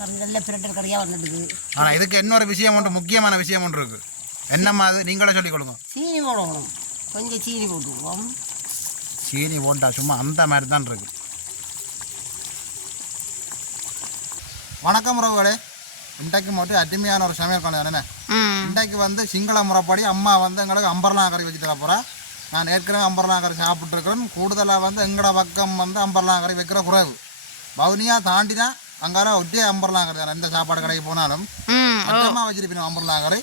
நல்ல வந்துடுது ஆனால் இதுக்கு இன்னொரு விஷயம் ஒன்று முக்கியமான விஷயம் ஒன்று இருக்குது என்னம்மா அது? நீங்களே சொல்லிக் கொடுங்க. சீனி போடணும். கொஞ்சம் சீனி போட்டுக்குவோம். சீனி போட்டா சும்மா அந்த மாதிரி தான் இருக்கு. வணக்கம் உறவுகளே. இன்றைக்கு மட்டும் அருமையான ஒரு சமையல் காலம் என்ன இன்றைக்கு வந்து சிங்கள முறைப்படி அம்மா வந்து எங்களுக்கு அம்பர்லாம் கறி வச்சுட்டு போகிறா நான் ஏற்கனவே அம்பர்லாம் கறி சாப்பிட்ருக்கிறேன் கூடுதலாக வந்து எங்களோட பக்கம் வந்து அம்பர்லாம் கறி வைக்கிற குறைவு. வவுனியா தாண்டினா அங்கார ஒட்டியே அம்பர்லாம் கறி தான். எந்த சாப்பாடு கடைக்கு போனாலும். அச்சமாக வச்சிருப்போம் அம்பர்லாம் கறி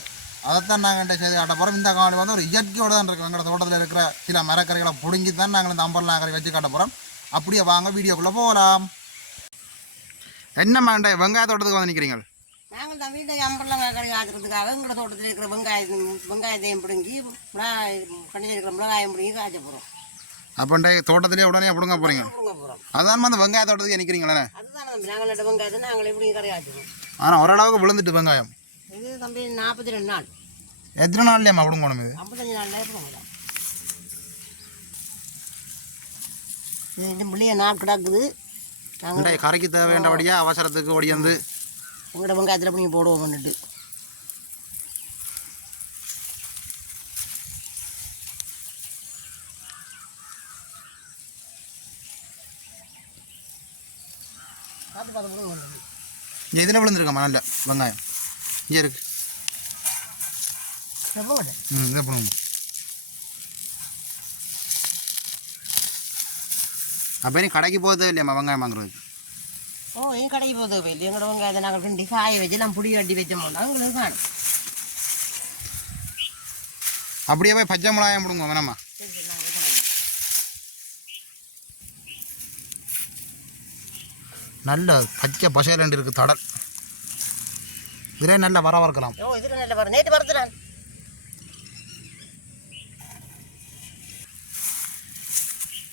அதைத்தான் நாங்கள் இந்த செய்தி காட்ட போகிறோம் இந்த காணொலி வந்து ஒரு இயற்கையோடு தான் இருக்குது எங்களோட தோட்டத்தில் இருக்கிற சில மரக்கறிகளை பிடுங்கி தான் நாங்கள் இந்த அம்பர்லாம் கறி வச்சு காட்ட போகிறோம் அப்படியே வாங்க வீடியோக்குள்ளே போகலாம். என்னம்மா இந்த வெங்காய தோட்டத்துக்கு வந்து நிற்கிறீங்க நாங்கள் தான் வீட்டை அம்பர்லாம் கறி ஆக்கிறதுக்காக எங்களோட தோட்டத்தில் இருக்கிற வெங்காயம் வெங்காயத்தையும் பிடுங்கி கண்டிச்சு இருக்கிற மிளகாயம் பிடுங்கி காய்ச்ச போகிறோம் அப்போ இந்த தோட்டத்திலேயே உடனே பிடுங்க போகிறீங்க அதான் அந்த வெங்காய தோட்டத்துக்கு நிற்கிறீங்களே நாங்கள் நாங்களே ஆனால் ஓரளவுக்கு விழுந்துட்டு வெங்காயம். இது தம்பி நாற்பத்தி ரெண்டு நாள். எத்தனை நாள்லையம்மா பிடுங்கணும் இது? ஐம்பத்தஞ்சு நாளில் இந்த பிள்ளைய நாள் கிடக்குது. நாங்கள் கரைக்கு தேவையாண்டபடியாக அவசரத்துக்கு ஒடியாந்து உங்களோட வெங்காயத்தில் பிடிங்கி போடுவோம் பண்ணிட்டு பார்த்து பார்த்து பிடுங்க பண்ணுறது இங்கே இதில் விழுந்துருக்கம்மா நல்ல வெங்காயம். இங்கே இருக்கு. ம் இதை பிடுங்க. அப்போ நீ கடைக்கு போகிறது இல்லையம்மா? வெங்காயம் வாங்குறதுக்கு. ஓ என் கடைக்கு போகுது போய் எங்களோட வெங்காயத்தை நாங்கள் கிண்டி காய வச்சு நான் புடி கட்டி வச்சோம்னா உங்களுக்கு காணும். அப்படியே போய் பச்சை மிளகாயம் பிடுங்க வேணாம்மா சரி சரி நாங்கள் வைக்கிறோம். நல்ல பச்சை பசையலண்டு இருக்குது தடல். இதே நல்ல வர வறுக்கலாம். ஓ இதில் நல்ல வர நேற்று வரத்துறான்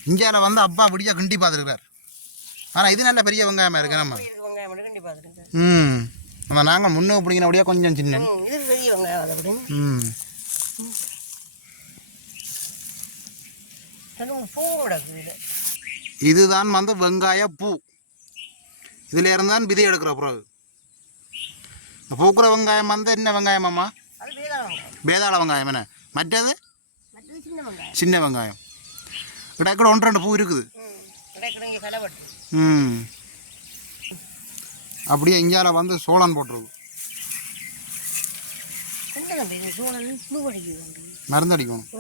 இந்தியாவில் வந்து அப்பா விடியா கிண்டி பார்த்துருக்கார் ஆனால் இது நல்ல பெரிய வெங்காயமாக இருக்கு நம்ம. ம். நம்ம நாங்கள் முன்னே பிடிங்கினபடியாக கொஞ்சம் சின்ன. ம் இதுதான் வந்து வெங்காய பூ. இதில் இருந்தான் விதை எடுக்கிற பிறகு. இந்த பூக்குற வெங்காயம் வந்து என்ன வெங்காயம் அம்மா அது வேதா வெங்காயம். என்ன? மற்றது? சின்ன வெங்காயம். இடைக்கூட ஒன்று ரெண்டு பூ இருக்குது. ம் அப்படியே இந்தியாவில் வந்து சோளம் போட்டுருது. என்ன தம்பி இது சூழல் பூ படிக்குது தம்பி. மருந்து அடிக்கணும்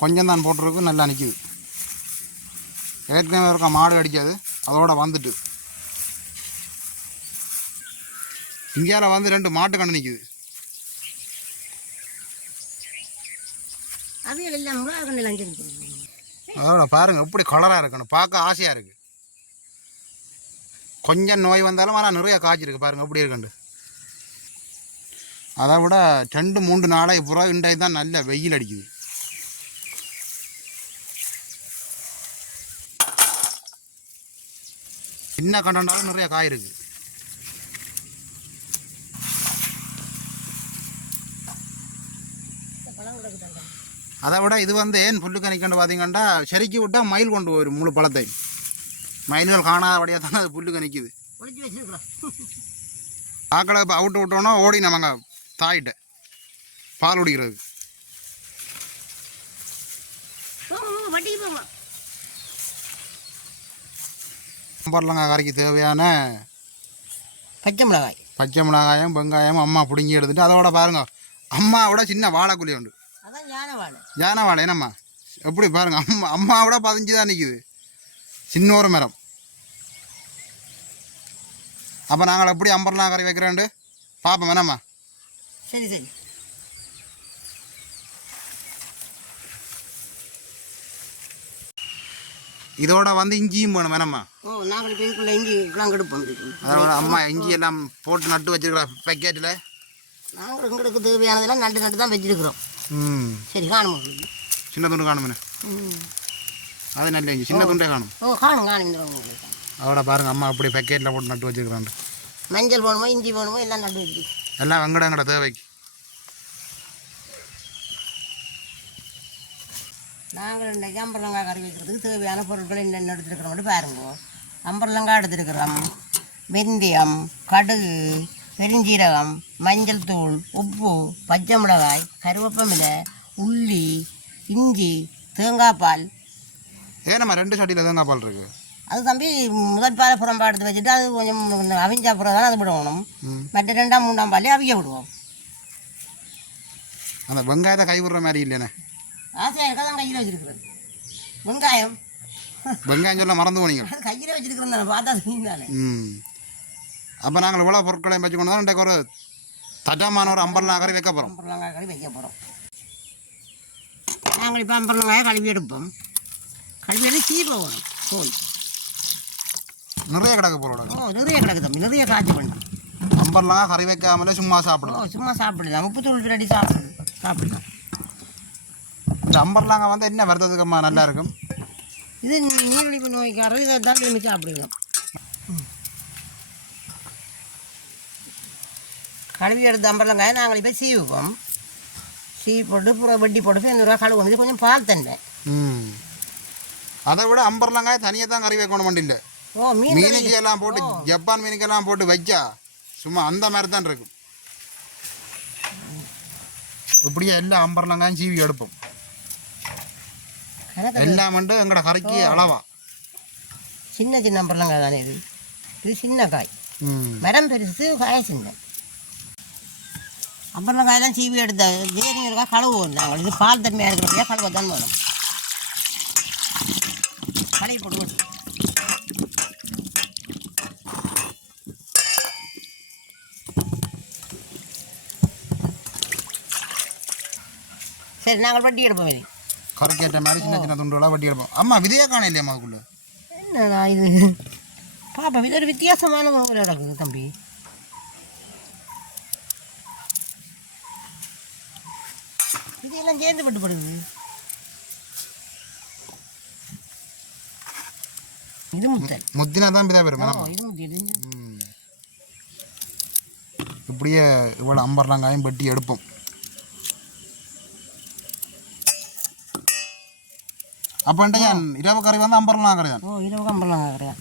கொஞ்சம் தான் போட்டிருக்கு நல்லா நிற்கிது ஏற்கனவே இருக்க மாடு அடிக்காது. அதோட வந்துட்டு. இந்தியாவில் வந்து ரெண்டு மாட்டு கண்ணு நிற்கிது அதோட பாருங்க எப்படி கலராக இருக்கணும் பார்க்க ஆசையாக இருக்கு. கொஞ்சம் நோய் வந்தாலும் ஆனால் நிறைய காய்ச்சிருக்கு. பாருங்க எப்படி இருக்குண்டு அதை விட ரெண்டு மூன்று நாளைக்கு பூரா இன்றைக்கு தான் நல்ல வெயில் அடிக்குது. சின்ன கண்டாலும் நிறைய காய் இருக்கு. பழம் கிடக்கு தம்பி அதை விட இது வந்து ஏன் புல்லு கணிக்கண்டு பார்த்தீங்கன்னா செருக்கி விட்டால் மயில் கொண்டு போயிடும் முழு பழத்தை. மயில்கள் காணாதபடியாக தானே அது புல்லு கணிக்குது. ஆக்களை இப்போ அவுட்டு விட்டோன்னா ஓடி நமங்க தாயிட்ட பால் குடிக்கிறதுக்கு. பரலங்க கறிக்கு தேவையான பச்சை மிளகாய். பச்சை மிளகாயம் வெங்காயம் அம்மா பிடுங்கி எடுத்துட்டு அதோட பாருங்க. அம்மாவோட சின்ன வாழைக்குழி உண்டு. அதான் யானை வாழை. யானை வாழை என்னம்மா? எப்படி பாருங்க அம்மா அம்மாவோட பதிஞ்சு தான் நிற்குது சின்ன ஒரு மரம். அப்போ நாங்கள் எப்படி அம்பர்லாம் கறி வைக்கிறோண்டு பார்ப்போம் வேணாம்மா சரி சரி. இதோட வந்து இஞ்சியும் வேணும் வேணாம்மா ஓ நாங்கள் இப்போ இதுக்குள்ள இஞ்சி இதெல்லாம் கெடுப்போம். அதோட அம்மா இஞ்சி எல்லாம் போட்டு நட்டு வச்சிருக்கிற பேக்கெட்டில் நாங்கள் எங்களுக்கு தேவையானதெல்லாம் நண்டு நட்டு தான் வச்சிருக்கிறோம். ம். சரி காணும். சின்ன துண்டு காணுமே ம். அது நல்ல இஞ்சி சின்ன துண்டே காணும். ஓ காணும் காணும் இந்த அதோட பாருங்க அம்மா அப்படியே பேக்கெட்டில் போட்டு நட்டு வச்சிருக்கிறாண்டு மஞ்சள் போடணுமோ இஞ்சி போடணுமோ எல்லாம் நட்டு வச்சு எல்லாம் வெங்கட எங்கட தேவைக்கு. நாங்கள் இன்றைக்கி அம்பர்லங்காய் கறி வைக்கிறதுக்கு தேவையான பொருட்கள் என்னென்ன எடுத்துருக்கிறோம்னு பாருங்க. அம்பர்லங்காய் எடுத்துருக்கிறோம். வெந்தயம் கடுகு பெருஞ்சீரகம் மஞ்சள் தூள் உப்பு பச்சை மிளகாய் கருவேப்பமிலை உள்ளி இஞ்சி தேங்காய் பால். ஏனம்மா ரெண்டு சட்டியில் தேங்காய் பால் இருக்கு? அது தம்பி முதல் பாலை புறம்பா எடுத்து வச்சுட்டு அது கொஞ்சம் அவிஞ்சா அப்புறம் தான் அது விடணும். ம். மற்ற ரெண்டாம் மூணாம் பாலே அவிய விடுவோம். அந்த வெங்காயத்தை கை விடுற மாதிரி இல்லைண்ணே. ஆசையாக இருக்க? தான் கையில் வச்சிருக்கிறது. வெங்காயம். வெங்காயம் சொல்ல மறந்து போனீங்க. அது கையில் வச்சிருக்கிறேன் தானே பார்த்தா தெரியும் தானே. ம். அப்போ நாங்கள் இவ்வளோ பொருட்களையும் வச்சு கொண்டு தான் இன்றைக்கு ஒரு தட்டமான ஒரு அம்பர்லாம் கறி வைக்க போகிறோம் அம்பர்லங்காய் கழுவி வைக்க போகிறோம் நாங்கள் இப்போ அம்பர்லங்காயை கழுவி எடுப்போம். கழுவி எடுத்து சீ போகணும் கோல் நிறைய கிடக்க போகிறோம் ஓ நிறைய கிடக்கு தம்பி. நிறைய காய்ச்சி பண்ணலாம் அம்பர்லாம் கறி வைக்காமலே சும்மா சாப்பிடலாம் சும்மா சாப்பிடலாம். உப்பு தூள் ரெடி சாப்பிடு சாப்பிடலாம் இந்த அம்பர்லாங்க வந்து என்ன வருத்தத்துக்குமா நல்லா இருக்கும் இது நீரிழிவு நோய்க்காரர் இதை தான் விரும்பி சாப்பிடுவோம் கழுவி எடுத்த அம்பர்லங்காயை நாங்கள் இப்போ சீவுப்போம். சீவி போட்டு அப்புறம் வெட்டி போட்டு சேர்ந்து ரூபா கழுவு வந்து கொஞ்சம் பால் தண்டேன் அதை விட அம்பர்லாங்காய் தனியாக தான் கறி வைக்கணும் இல்லை ஓ மீன் மீனுக்கு எல்லாம் போட்டு ஜப்பான் மீனுக்கு எல்லாம் போட்டு வைச்சா சும்மா அந்த மாதிரி தான் இருக்கும். இப்படியே எல்லா அம்பர்லாங்காயும் சீவி எடுப்போம். எல்லாம் வந்து எங்களோட கறிக்கு அளவா. சின்ன சின்ன அம்பர்லங்காய் தானே இது. இது சின்ன காய். மரம் பெருசு காய சின்ன. அம்பர்லங்காயெல்லாம் சீவி எடுத்த ஜேரிங்கா கழுவுவோம் நாங்கள் இது பால் தன்மையாக இருக்கிறப்ப கழுவ தான் வேணும் கழுவி போடுவோம் சரி நாங்கள் வட்டி எடுப்போம் இது கறிக்கு ஏற்ற மாதிரி சின்ன சின்ன துண்டுகளாக வட்டி எடுப்போம். அம்மா விதையே காண இல்லையம்மா அதுக்குள்ள? என்னடா இது? பாப்பா இது ஒரு வித்தியாசமான உணவு நடக்குது தம்பி. இதெல்லாம் சேர்ந்து பட்டு படுது. இது முத்தல் முத்தினா தான் ஓ மேடம் இது முத்தி இது ம். இப்படியே இவ்வளோ அம்பர்லாங்காயும் வெட்டி எடுப்போம். அப்போ ഞാൻ இரவு கறி வந்து அம்பர்லாம் கறி தான் ஓ இரவு கம்பளம் கறியா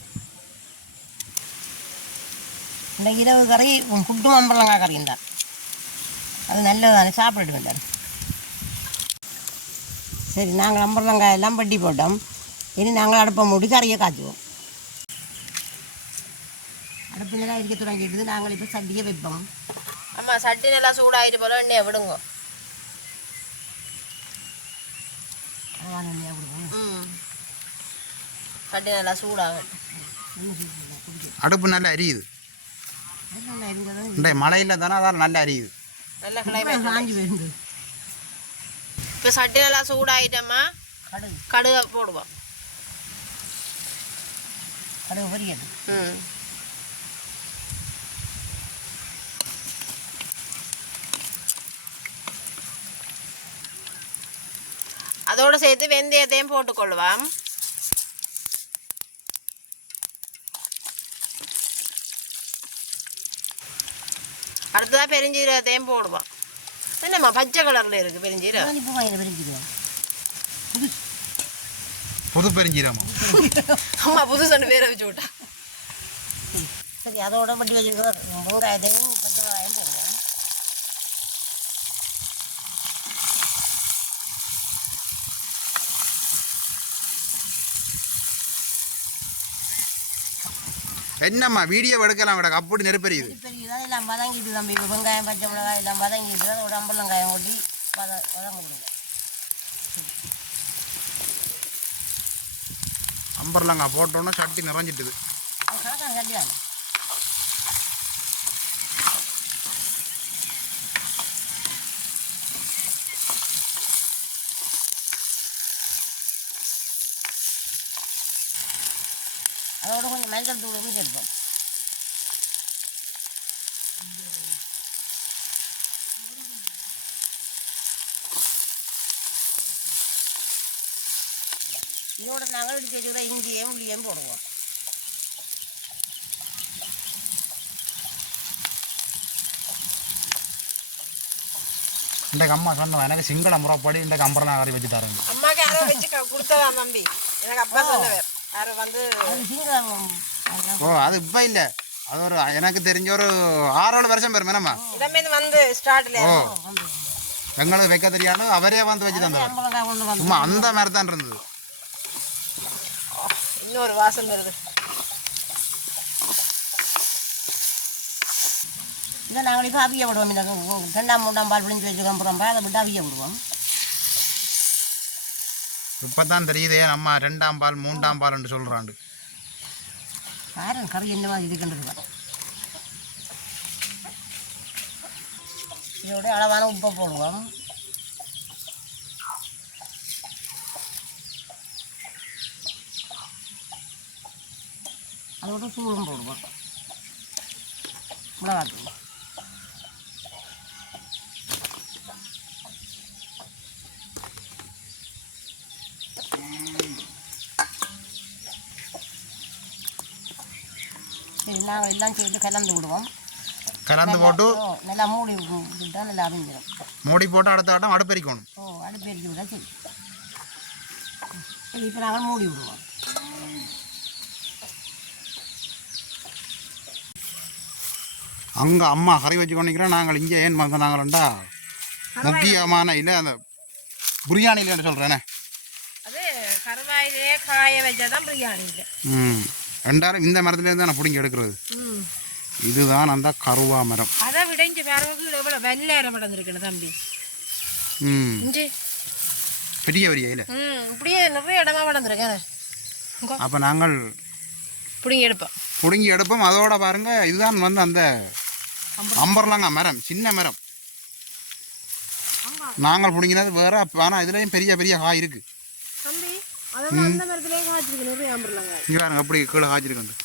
இந்த இரவு கறி புட்டும் அம்பளங்காய் கறியும் தான் அது நல்லதானே சாப்பிட்டு வேண்டாம் சரி நாங்கள் அம்பளங்காய் எல்லாம் பட்டி போட்டோம் இனி நாங்கள் அடுப்பை மூடி கறியை காய்ச்சுவோம் அடுப்பில் தான் இருக்க தொடங்கிட்டு நாங்கள் இப்போ சட்டியை வைப்போம் அம்மா சட்டி நல்லா சூடாயிட்டு போல எண்ணெயை விடுங்க எண்ணெயை ம் சட்டி நல்லா சூடாகும் அடுப்பு நல்லா அரியுது. இந்த மழையில் தானே அதான் நல்லா அரியுது. நல்ல கிளைமேட் காஞ்சி போயிருந்து இப்போ சட்டி நல்லா சூடாயிட்டம்மா கடுகு. கடுகு போடுவோம். கடுகு பொரியது ம். அதோடு சேர்த்து வெந்தயத்தையும் போட்டுக்கொள்வோம் அடுத்ததாக பெருஞ்சீரகத்தையும் போடுவோம். என்னம்மா பச்சை கலரில் இருக்குது பெருஞ்சீரகம். புது. பெருஞ்சீரமா அம்மா புதுசு பேரை வச்சு விட்டா சரி அதோட வச்சுருக்க வெங்காயத்தையும் பச்சை மிளகாயும் போடுவோம் என்னம்மா வீடியோ எடுக்கலாம் கிடக்கு அப்படி நெருப்பெரியுது. இது பெரிய தான் எல்லாம் வதங்கிட்டு தம்பி இப்போ வெங்காயம் பச்சை மிளகாய் எல்லாம் வதங்கிட்டு அதோட அம்பலங்காயம் கொட்டி வத வதங்க விடுங்க. அம்பர்லாங்காய் போட்டோன்னா சட்டி நிறைஞ்சிட்டுது. சட்டி தானே கொஞ்சம் மஞ்சள் தூளும் சேர்ப்போம் இதோட நாங்கள் இடிச்சு வச்சுக்கிற இஞ்சியும் உள்ளியும் போடுவோம் இன்றைக்கு அம்மா சொன்னோம் எனக்கு சிங்கள முறைப்படி இன்றைக்கு அம்பர்லாம் கறி வச்சு தரேன் அம்மாக்கு யாரோ வச்சு க- கொடுத்ததா தம்பி எனக்கு அப்பா சொன்னவர் வந்து ஓ அது இப்போ இல்லை. அது ஒரு எனக்கு தெரிஞ்ச ஒரு ஆறேழு வருஷம் பேர் மேனம்மா வந்து ஸ்டார்ட்ல ஓ. எங்களுக்கு வைக்க தெரியாம அவரே வந்து வச்சு வந்து சும்மா அந்த மாதிரி தான் இருந்தது. இன்னொரு வாசம் வருது. இதை நாங்கள் இப்போ அவிய விடுவோம் இந்த ரெண்டாம் மூணாம் பால் பிடிஞ்சி வச்சுக்கிறோம் அப்புறம் அதை விட்டு அவிய விடுவோம் இப்போ தான் தெரியுதே நம்ம ரெண்டாம் பால் மூன்றாம் பால்னு சொல்கிறாண்டு பாருங்க கறி என்ன மாதிரி இருக்குன்றது இதோட அளவான உப்பை போடுவோம். அதோட தூளும் போடுவோம். மிளகாத்தூள். நாங்கள் எல்லாம் சேர்த்து கலந்து விடுவோம். கலந்து போட்டு நல்லா மூடி விட்டால் நல்லா அவிஞ்சிடும் மூடி போட்டு அடுத்த ஆட்டம் அடுப்பெரிக்கணும். ஓ அடுப்பு எரிச்சு விட்டா சரி. சரி இப்போ நாங்கள் மூடி விடுவோம். அங்கே அம்மா கறி வச்சு கொண்டிருக்கிறோம் நாங்கள் இங்கே ஏன் வந்து நாங்களா முக்கியமான இல்லை அந்த பிரியாணி இல்லைன்னு சொல்கிறேனே அது கருவாயிலே காய வச்சாதான் பிரியாணி இல்லை ம். ரெண்டாயிரம் இந்த மரத்துலேருந்து நான் பிடிங்கி எடுக்கிறது. இதுதான் அந்த கருவா மரம். அதை விடைஞ்சு பிறகு எவ்வளோ வெள்ளேரம் நடந்திருக்கணும் தம்பி. ம். இஞ்சி. பெரிய பெரிய இல்லை ம் இப்படியே நிறைய இடமா வளர்ந்துருக்கேன் அப்போ நாங்கள் பிடிங்கி எடுப்போம். பிடுங்கி எடுப்போம். அதோட பாருங்க இதுதான் வந்து அந்த அம்பர்லாங்க மரம் சின்ன மரம். நாங்கள் பிடுங்கினது வேற ஆனால் இதுலேயும் பெரிய பெரிய காய் இருக்கு தம்பி அதெல்லாம் அந்த மரத்துலேயே காய்ச்சிருக்கு நிறைய ஆம்பர்லாங்க இங்கே பாருங்க அப்படி கீழே காய்ச்சிருக்கு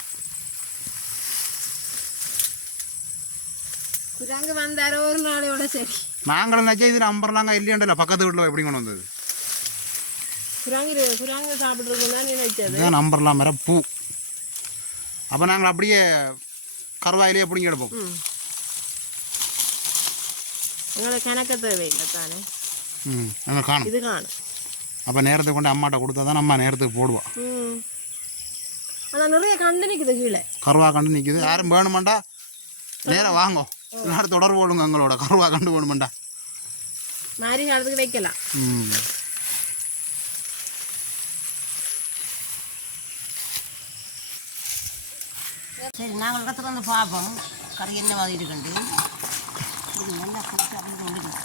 குரங்கு வந்தாரோ ஒரு நாளையோட சரி. நாங்களும் நினச்சா இதில் அம்பர்லாங்க இல்லையாண்டல பக்கத்து வீட்டில் எப்படி கொண்டு வந்தது? குரங்கு குரங்கு சாப்பிட்றதுன்னு நினைச்சது இதுதான் அம்பர்லா மரம் பூ. அப்போ நாங்கள் அப்படியே கருவாயிலேயே பிடுங்கி எடுப்போம். ம். எங்களோட கணக்க தேவையில்லை தானே? ம் நாங்கள் காணும். இது காணும். அப்போ நேரத்துக்கு கொண்டு அம்மாட்ட கொடுத்தா தான் அம்மா நேரத்துக்கு போடுவோம். ம். ஆனால் நிறைய கண்டு நிற்குது கீழே. கருவா கண்டு நிற்குது யாரும் வேணுமாண்டா நேராக வாங்கோ. எல்லாரும் தொடர்பு போடுங்க எங்களோட கருவா கண்டு வேணுமாண்டா. மாறி காலத்துக்கு வைக்கலாம். ம். சரி நாங்கள் இடத்துல வந்து பார்ப்போம். கறி என்ன மாதிரி இருக்குண்டு நல்லா குடிச்சு அப்படி கொண்டு இருக்கு.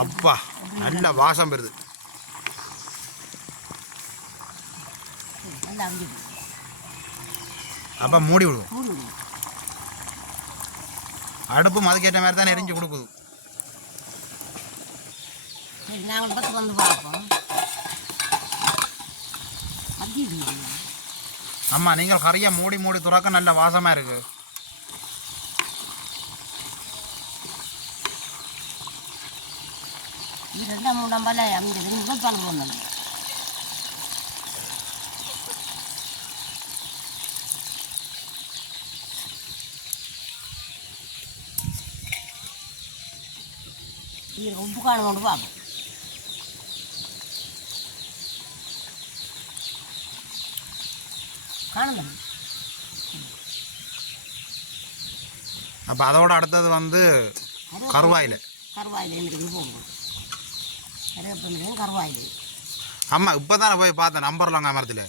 அப்பா நல்ல வாசம் வருது. அப்போ மூடி விடுவோம். அடுப்பும் அதுக்கேற்ற மாதிரி தான் எரிஞ்சு கொடுக்குது. சரி நாங்கள் வந்து பார்ப்போம். கறியை மூடி மூடி துறக்க நல்ல வாசமாக இருக்கு. இது ரெண்டாம் மூணாம் பால் அவிஞ்சது முதல் பால் போடணும் இது உப்பு காணும் கொண்டு பார்ப்போம் காணும் அப்போ அதோட அடுத்தது வந்து கருவாயில். இருக்குது போகும். கருவேப்பிலையும் கருவாயில் அம்மா இப்போ தானே போய் பார்த்தேன் நம்பர்லாங்க மரத்தில்.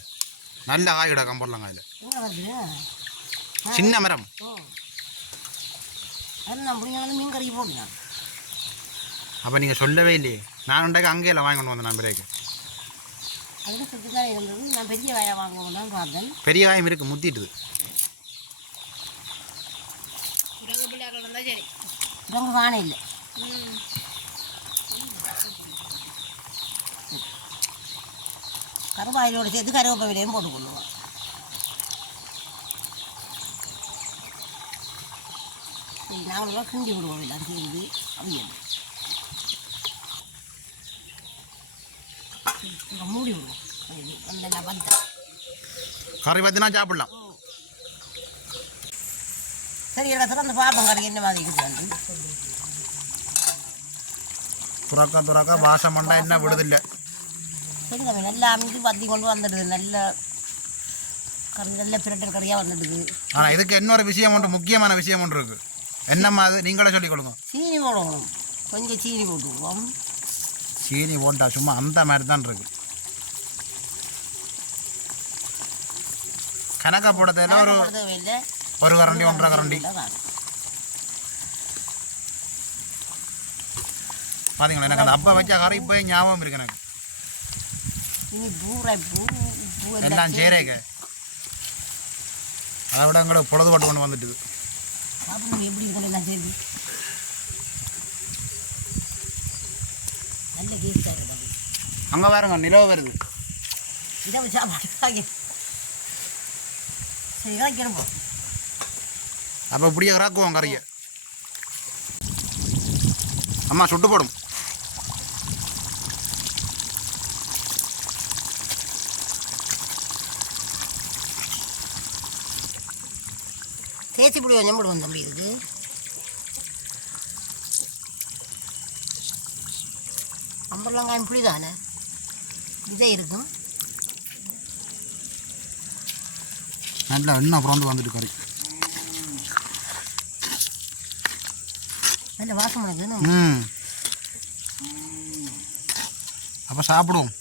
நல்ல காயோட கம்பர்லாங்காயில் எங்கே வருது? சின்ன மரம். மீன் கறிக்கு போடலாம் அப்போ நீங்கள் சொல்லவே இல்லையே. நான் உண்டாக்க அங்கேயே வாங்கி கொண்டு வந்தேன் நான் பிறகு. அதில் சுற்றி தான் இருந்தது. நான் பெரிய வயலை வாங்குவோம் தான் பார்த்தேன். பெரிய காயம் இருக்குது முத்திட்டுது. குரங்கு இருந்தால் சரி. இல்லை. கருவாயிலோடு சேர்த்து கருவேப்பிலையும் போட்டு கொள்ளுவோம் சரி நாங்களும் கிண்டி விடுவோம் எல்லாம் சேர்ந்து அவியல் இப்போ மூடி விடுவோம் இது வந்து நான் வந்தேன் கறி பார்த்தினா சாப்பிடலாம் சரி இடத்துல அந்த பாப்பம் கறி என்ன மாதிரி இருக்குது வந்து തുറക്ക തുറക്ക ഭാഷ മണ്ട എന്നെ വിടുന്നില്ല சரி தம்பி நல்லா அமைஞ்சு பத்தி கொண்டு வந்துடுது. நல்ல நல்ல பிரட்டல் கறியாக வந்துடுது ஆனா இதுக்கு இன்னொரு விஷயம் ஒன்று முக்கியமான விஷயம் ஒன்று இருக்கு. என்னம்மா அது? நீங்களே சொல்லிக் கொடுங்க. சீனி போடணும். கொஞ்சம் சீனி போட்டுக்குவோம். சீனி போட்டா சும்மா அந்த மாதிரி தான் இருக்கு. கணக்கா போட ஒரு ஒரு கரண்டி ஒன்றரை கரண்டி. பாத்தீங்களா எனக்கு அந்த அப்பா வச்ச கறி போய் ஞாபகம் இருக்கு எனக்கு. இனி பூரை பூ பூ எல்லாம் சேரேங்க அதை விட எங்களோட பொழுதுபாட்டு கொண்டு வந்துட்டுது சாப்பிடுங்க எப்படி இருக்கணும் எல்லாம் சேர்ந்து நல்ல கேஸாக இருக்குது அங்கே பாருங்க நிலவு வருது இதை வச்சு சாப்பாடு சரி இறக்கிடும் போ அப்போ இப்படியே இறக்குவோம் கறியை அம்மா சுட்டு போடும் தேய்ச்சி பிடி கொஞ்சம் போடுவோம் தம்பி இதுக்கு அம்பர்லங்காயம் புளி தானே இதே இருக்கும். நல்லா எண்ணெய் பிறந்து வந்துட்டு கறி. நல்ல வாசம் உனக்கு ம். அப்போ சாப்பிடுவோம்.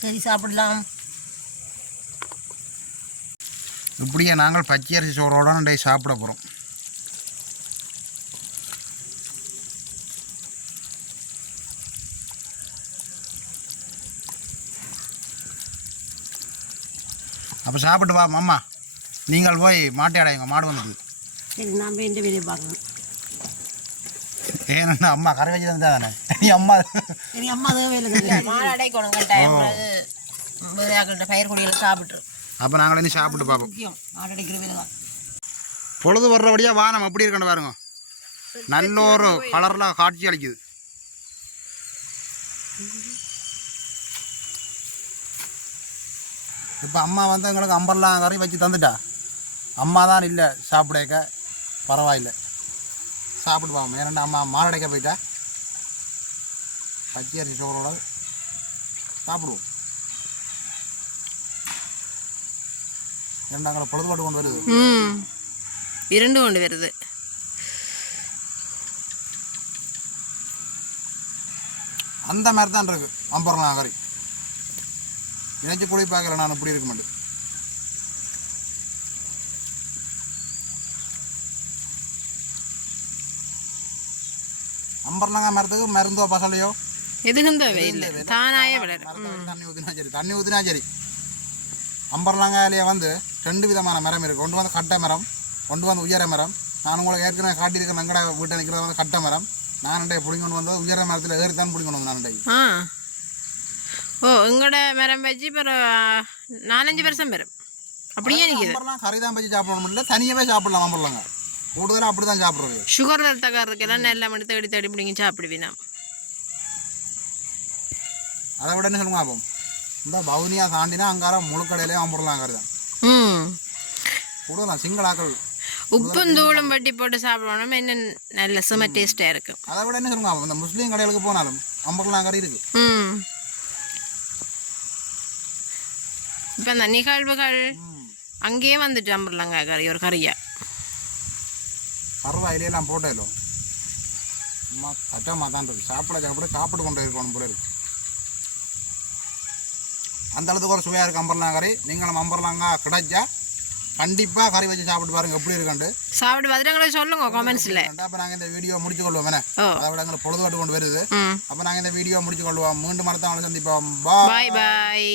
சரி சாப்பிடலாம். இப்படியே நாங்கள் பச்சரிசி சோறோட டே சாப்பிட போகிறோம் அப்போ சாப்பிட்டு வா அம்மா நீங்கள் போய் மாட்டை அடையுங்க மாடு வந்துடுது. சரி நான் போய் இந்த வேலையை பார்க்கணும் ஏன்னா அம்மா கரை வச்சு தந்தா தானே? நீ அம்மா. சரி அம்மா தேவையில்லை மாடு அடைக்கணும் கட்டாயம். பயிர் கொடியில் சாப்பிட்ரு அப்போ நாங்கள் இனி சாப்பிட்டு பார்ப்போம். பொழுது வர்றபடியாக வானம் அப்படி இருக்கணும் பாருங்க. நல்ல ஒரு கலரில் காட்சி அளிக்குது. இப்போ அம்மா வந்து எங்களுக்கு அம்பர்லாம் கறி வச்சு தந்துட்டா. அம்மா தான் இல்லை சாப்பிடக்க. பரவாயில்லை. சாப்பிட்டு பாவம் ஏன்னா அம்மா மாரடைக்க போயிட்டா. பச்சை அரிசி சோறோட சாப்பிடுவோம். ஏன்னா எங்களை பொழுதுபாட்டு கொண்டு வருது. அந்த மாதிரி தான் இருக்கு அம்பர்லாம் கறி நினைச்சு கூட பார்க்கல நான் இப்படி இருக்க மாட்டேன். அம்பர்லாங்க மரத்துக்கு மருந்தோ பசலையோ? எதுக்கும் தேவையில்லை தானாயே வளரும். மரத்தை தண்ணி ஊற்றினா சரி தண்ணி ஊற்றினா சரி. அம்பர்லாங்காயிலேயே வந்து ரெண்டு விதமான மரம் இருக்குது ஒன்று வந்து கட்டை மரம் ஒன்று வந்து உயர மரம். நான் உங்களுக்கு ஏற்கனவே காட்டியிருக்கேன் எங்கட வீட்டை நிற்கிறது வந்து கட்டை மரம். நானண்டே பிடிங்கொண்டு வந்தது உயர மரத்தில் ஏறித்தான் பிடிங்கொண்டு வந்து நானண்டே ஆ. ஓ உங்களோட மரம் வச்சு இப்போ நாலஞ்சு வருஷம் வரும். அப்படியே நிற்கிது கறி தான் வச்சு சாப்பிடணும் இல்லை தனியாகவே சாப்பிடலாம் அம்பர்லாங்க. கூடுதலாக அப்படி தான் சாப்பிட்றது சுகர் தக்காரதுக்கெல்லாம் நல்ல மணி தேடி தேடி பிடிங்க சாப்பிடுவீனா அதை விட என்ன சொல்லுங்க அப்போ இந்த பவுனியா தாண்டினா அங்கார முழுக்கடையிலே அம்பர்லாம் கறி தான் ம். கூடுதலாம் சிங்களாக்கள். உப்பும் தூளும் வட்டி போட்டு சாப்பிடணும் இன்னும் நல்ல சும டேஸ்ட்டாக இருக்கும். அதை விட என்ன சொல்லுங்க அப்போ இந்த முஸ்லீம் கடைகளுக்கு போனாலும் அம்பர்லாம் கறி இருக்குது ம். இப்போ அந்த நிகழ்வுகள் அங்கேயே வந்துட்டு அம்பர்லாங்க கறி ஒரு கறியா? பரவாயில்லையெல்லாம் போட்டேலோ அம்மா கச்சமா தான் இருக்கு. சாப்பிட சாப்பிட சாப்பிட்டு கொண்டு இருக்கணும் போல இருக்கு. அந்த அளவுக்கு ஒரு சுவையாக இருக்கு அம்பர்லாம் கறி. நீங்களும் அம்பர்லாங்க கிடைச்சா கண்டிப்பாக கறி வச்சு சாப்பிட்டு பாருங்க. எப்படி இருக்குண்டு சாப்பிட்டு பார்த்துட்டு சொல்லுங்க கமெண்ட்ஸில் அப்போ நாங்கள் இந்த வீடியோ முடிச்சு கொள்வோம் என்ன? அதை விட எங்களை பொழுதுபாட்டு கொண்டு வருது. அப்போ நாங்கள் இந்த வீடியோ முடிச்சு கொள்வோம். மீண்டும் மரத்தை சந்திப்போம். பாய் பாய்